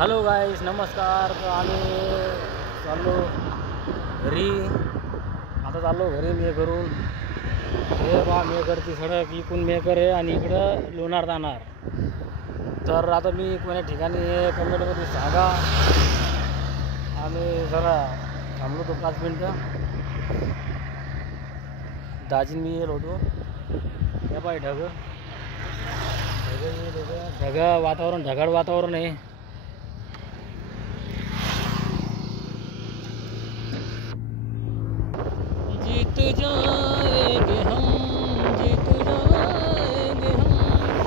Hello गाईस, नमस्कार. तर आम्ही चाललो घरी. आता चाललो घरी मेकरून. हे बा मेकरची सडक इकून मेकर आहे आणि इकडं लोणार जाणार. तर आता मी कोण्या ठिकाणी कमेंटमध्ये सांगा. आम्ही जरा थांबलो तो 5 मिनटं. दाजीन मी येलो होतो. हे बाय ढग वातावरण, ढगाळ वातावरण आहे. जीत जाएंगे हम, जीत जाएंगे हम,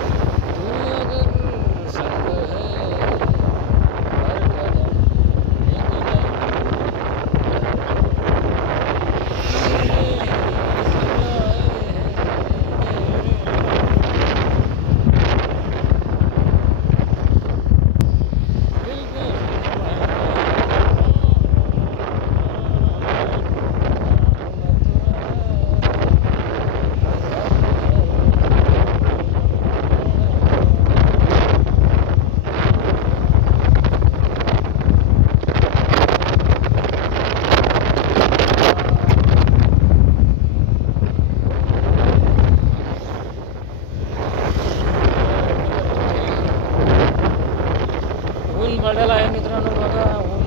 तू अगर संग है हर कदम लेके ऊन पडायला आहे मित्रांनो. बघा ऊन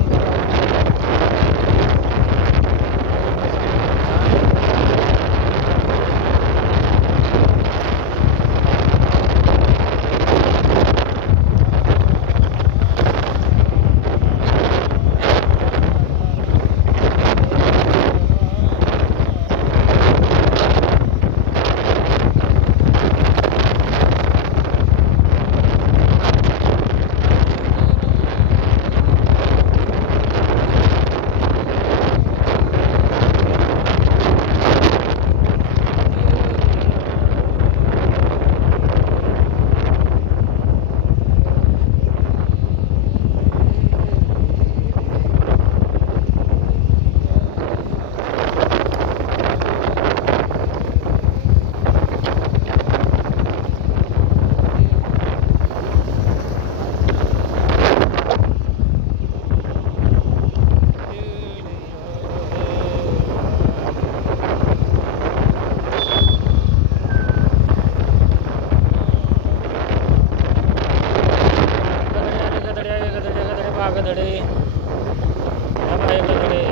गधडे गधडे.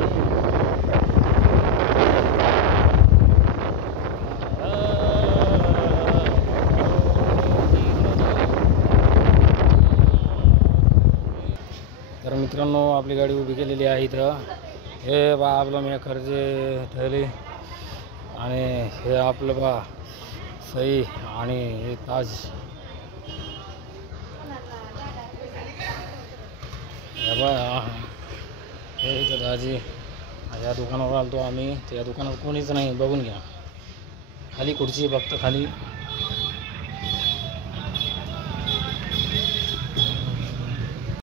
तर मित्रांनो, आपली गाडी उभी केलेली आहे इथं. हे बा आपलं मेकर जे ठेवले आणि हे आपलं बा सई आणि हे ताज. हे इथं दाजी. या दुकानावर आलतो आम्ही. त्या दुकानात कोणीच नाही, बघून घ्या. खाली खुर्ची फक्त खाली.